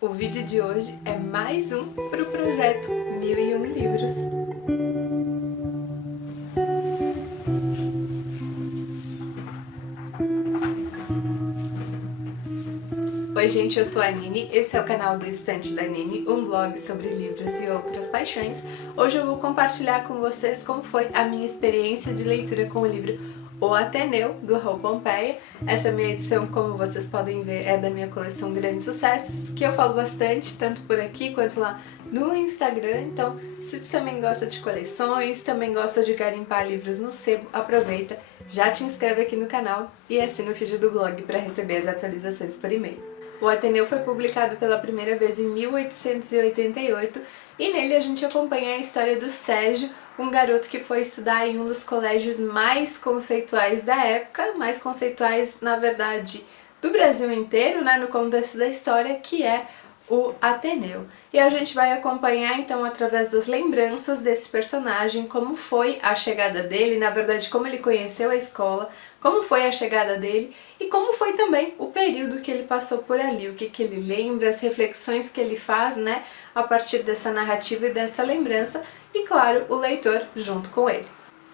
O vídeo de hoje é mais um para o projeto 1001 Livros. Oi gente, eu sou a Nini, esse é o canal do Estante da Nini, um blog sobre livros e outras paixões. Hoje eu vou compartilhar com vocês como foi a minha experiência de leitura com o livro O Ateneu, do Raul Pompeia. Essa minha edição, como vocês podem ver, é da minha coleção Grandes Sucessos, que eu falo bastante, tanto por aqui quanto lá no Instagram. Então, se tu também gosta de coleções, também gosta de garimpar livros no sebo, aproveita, já te inscreve aqui no canal e assina o feed do blog para receber as atualizações por e-mail. O Ateneu foi publicado pela primeira vez em 1888 e nele a gente acompanha a história do Sérgio, um garoto que foi estudar em um dos colégios mais conceituais da época, mais conceituais, na verdade, do Brasil inteiro, né, no contexto da história, que é o Ateneu. E a gente vai acompanhar então através das lembranças desse personagem, como foi a chegada dele, na verdade como ele conheceu a escola, como foi a chegada dele e como foi também o período que ele passou por ali, o que ele lembra, as reflexões que ele faz, né, a partir dessa narrativa e dessa lembrança, e claro, o leitor junto com ele.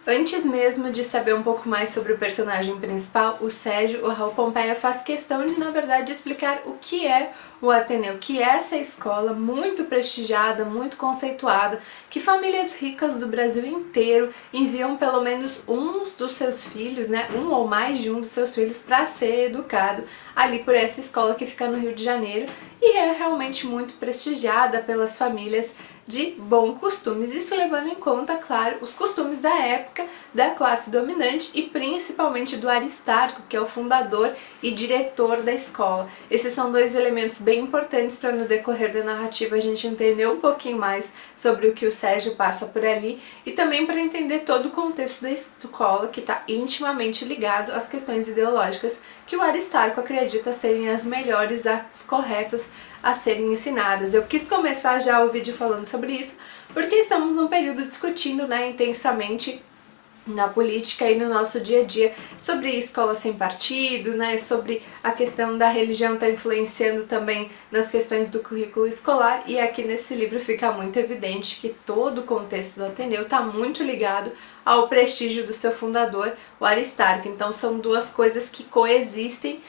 Antes mesmo de saber um pouco mais sobre o personagem principal, o Sérgio, o Raul Pompeia, faz questão de, na verdade, explicar o que é o Ateneu, que é essa escola muito prestigiada, muito conceituada, que famílias ricas do Brasil inteiro enviam pelo menos um dos seus filhos, né, um ou mais de um dos seus filhos, para ser educado ali por essa escola que fica no Rio de Janeiro e é realmente muito prestigiada pelas famílias de bons costumes, isso levando em conta, claro, os costumes da época, da classe dominante e principalmente do Aristarco, que é o fundador e diretor da escola. Esses são dois elementos bem importantes para no decorrer da narrativa a gente entender um pouquinho mais sobre o que o Sérgio passa por ali e também para entender todo o contexto da escola, que está intimamente ligado às questões ideológicas que o Aristarco acredita serem as melhores, as corretas a serem ensinadas. Eu quis começar já o vídeo falando sobre isso, porque estamos num período discutindo, né, intensamente na política e no nosso dia a dia sobre escola sem partido, né, sobre a questão da religião estar influenciando também nas questões do currículo escolar, e aqui nesse livro fica muito evidente que todo o contexto do Ateneu está muito ligado ao prestígio do seu fundador, o Aristarco. Então são duas coisas que coexistem,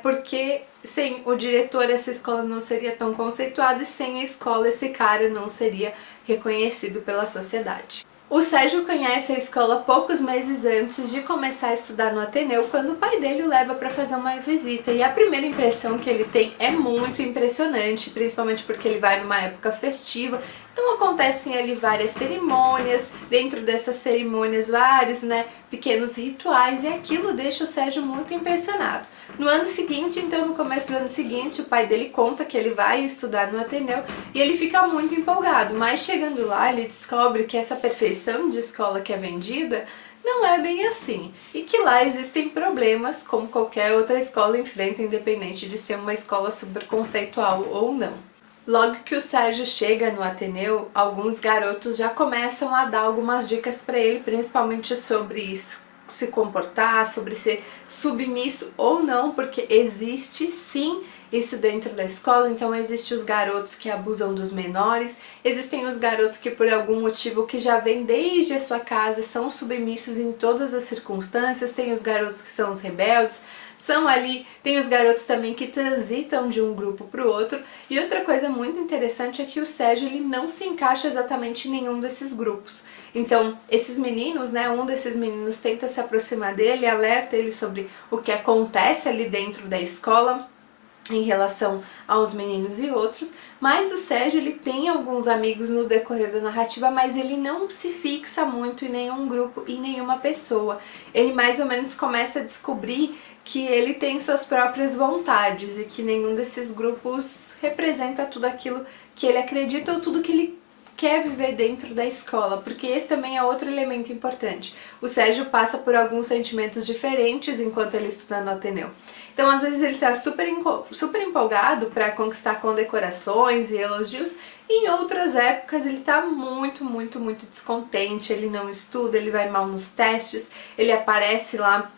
porque sem o diretor essa escola não seria tão conceituada e sem a escola esse cara não seria reconhecido pela sociedade. O Sérgio conhece a escola poucos meses antes de começar a estudar no Ateneu, quando o pai dele o leva para fazer uma visita, e a primeira impressão que ele tem é muito impressionante, principalmente porque ele vai numa época festiva, então acontecem ali várias cerimônias, dentro dessas cerimônias vários, né, pequenos rituais, e aquilo deixa o Sérgio muito impressionado. No ano seguinte, então no começo do ano seguinte, o pai dele conta que ele vai estudar no Ateneu e ele fica muito empolgado, mas chegando lá ele descobre que essa perfeição de escola que é vendida não é bem assim, e que lá existem problemas como qualquer outra escola enfrenta, independente de ser uma escola super conceitual ou não. Logo que o Sérgio chega no Ateneu, alguns garotos já começam a dar algumas dicas para ele, principalmente sobre isso, se comportar, sobre ser submisso ou não, porque existe sim isso dentro da escola. Então existem os garotos que abusam dos menores, existem os garotos que por algum motivo que já vêm desde a sua casa são submissos em todas as circunstâncias, tem os garotos que são os rebeldes, são ali, tem os garotos também que transitam de um grupo para o outro. E outra coisa muito interessante é que o Sérgio ele não se encaixa exatamente em nenhum desses grupos. Então, esses meninos, né, um desses meninos tenta se aproximar dele, alerta ele sobre o que acontece ali dentro da escola em relação aos meninos e outros, mas o Sérgio ele tem alguns amigos no decorrer da narrativa, mas ele não se fixa muito em nenhum grupo e nenhuma pessoa. Ele mais ou menos começa a descobrir que ele tem suas próprias vontades e que nenhum desses grupos representa tudo aquilo que ele acredita ou tudo que ele quer viver dentro da escola, porque esse também é outro elemento importante. O Sérgio passa por alguns sentimentos diferentes enquanto ele estuda no Ateneu. Então, às vezes ele está super empolgado para conquistar condecorações e elogios, e em outras épocas ele está muito descontente, ele não estuda, ele vai mal nos testes, ele aparece lá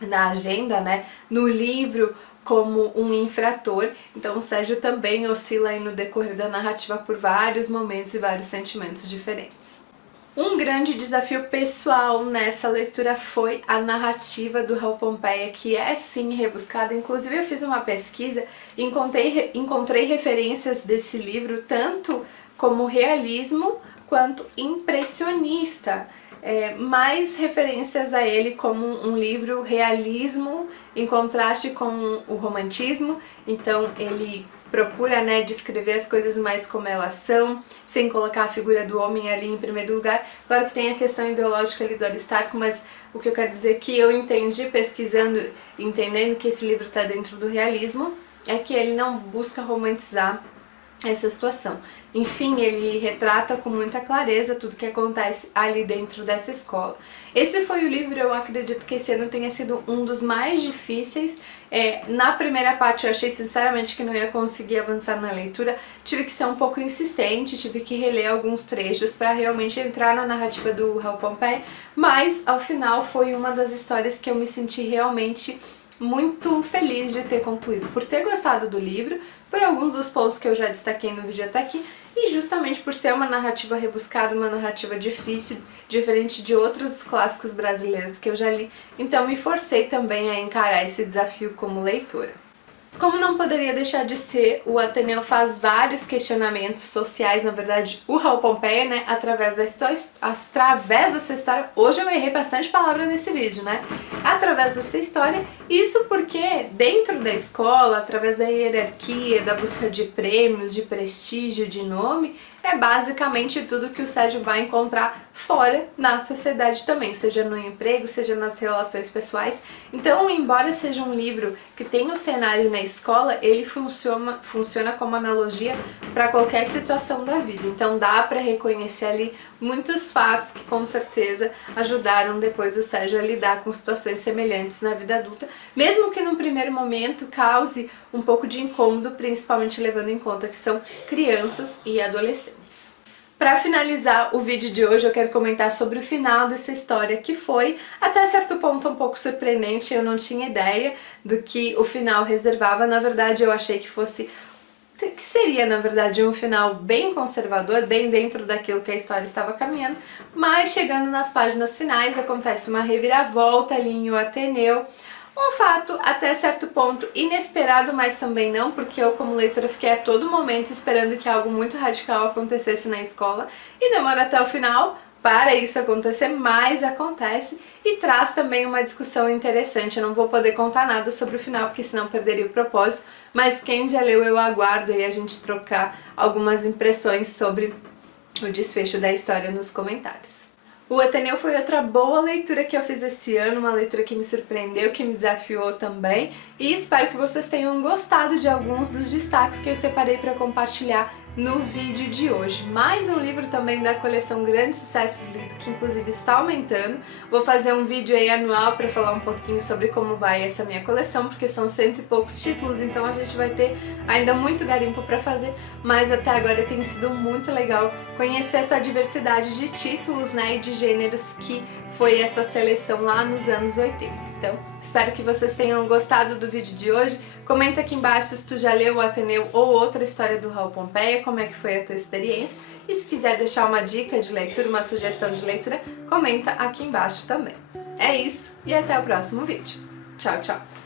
na agenda, né, no livro, como um infrator, então o Sérgio também oscila aí no decorrer da narrativa por vários momentos e vários sentimentos diferentes. Um grande desafio pessoal nessa leitura foi a narrativa do Raul Pompeia, que é sim rebuscada. Inclusive eu fiz uma pesquisa e encontrei referências desse livro tanto como realismo quanto impressionista. Mais referências a ele como um livro realismo em contraste com o romantismo, então ele procura, né, descrever as coisas mais como elas são, sem colocar a figura do homem ali em primeiro lugar. Claro que tem a questão ideológica ali do Aristarco, mas o que eu quero dizer que eu entendi pesquisando, entendendo que esse livro está dentro do realismo, é que ele não busca romantizar essa situação. Enfim, ele retrata com muita clareza tudo que acontece ali dentro dessa escola. Esse foi o livro, eu acredito que esse ano tenha sido um dos mais difíceis. Na primeira parte eu achei sinceramente que não ia conseguir avançar na leitura, tive que ser um pouco insistente, tive que reler alguns trechos para realmente entrar na narrativa do Raul Pompeia, mas ao final foi uma das histórias que eu me senti realmente muito feliz de ter concluído, por ter gostado do livro, por alguns dos pontos que eu já destaquei no vídeo até aqui, e justamente por ser uma narrativa rebuscada, uma narrativa difícil, diferente de outros clássicos brasileiros que eu já li, então me forcei também a encarar esse desafio como leitora. Como não poderia deixar de ser, o Ateneu faz vários questionamentos sociais, na verdade, o Raul Pompeia, né, através dessa história, hoje eu errei bastante palavra nesse vídeo, né, através dessa história, isso porque dentro da escola, através da hierarquia, da busca de prêmios, de prestígio, de nome, é basicamente tudo que o Sérgio vai encontrar fora na sociedade também, seja no emprego, seja nas relações pessoais. Então, embora seja um livro que tem o cenário na escola, ele funciona como analogia para qualquer situação da vida. Então dá para reconhecer ali muitos fatos que com certeza ajudaram depois o Sérgio a lidar com situações semelhantes na vida adulta, mesmo que num primeiro momento cause um pouco de incômodo, principalmente levando em conta que são crianças e adolescentes. Para finalizar o vídeo de hoje, eu quero comentar sobre o final dessa história, que foi, até certo ponto, um pouco surpreendente. Eu não tinha ideia do que o final reservava. Na verdade, eu achei que seria, na verdade, um final bem conservador, bem dentro daquilo que a história estava caminhando, mas chegando nas páginas finais acontece uma reviravolta ali em O Ateneu. Um fato até certo ponto inesperado, mas também não, porque eu como leitora fiquei a todo momento esperando que algo muito radical acontecesse na escola e demora até o final para isso acontecer, mas acontece e traz também uma discussão interessante. Eu não vou poder contar nada sobre o final, porque senão perderia o propósito, mas quem já leu eu aguardo aí a gente trocar algumas impressões sobre o desfecho da história nos comentários. O Ateneu foi outra boa leitura que eu fiz esse ano, uma leitura que me surpreendeu, que me desafiou também, e espero que vocês tenham gostado de alguns dos destaques que eu separei para compartilhar no vídeo de hoje. Mais um livro também da coleção Grandes Sucessos Lido, que inclusive está aumentando. Vou fazer um vídeo aí anual para falar um pouquinho sobre como vai essa minha coleção, porque são 100 e poucos títulos, então a gente vai ter ainda muito garimpo para fazer, mas até agora tem sido muito legal conhecer essa diversidade de títulos, né, e de gêneros que foi essa seleção lá nos anos 80. Então, espero que vocês tenham gostado do vídeo de hoje. Comenta aqui embaixo se tu já leu o Ateneu ou outra história do Raul Pompeia, como é que foi a tua experiência. E se quiser deixar uma dica de leitura, uma sugestão de leitura, comenta aqui embaixo também. É isso, e até o próximo vídeo. Tchau, tchau!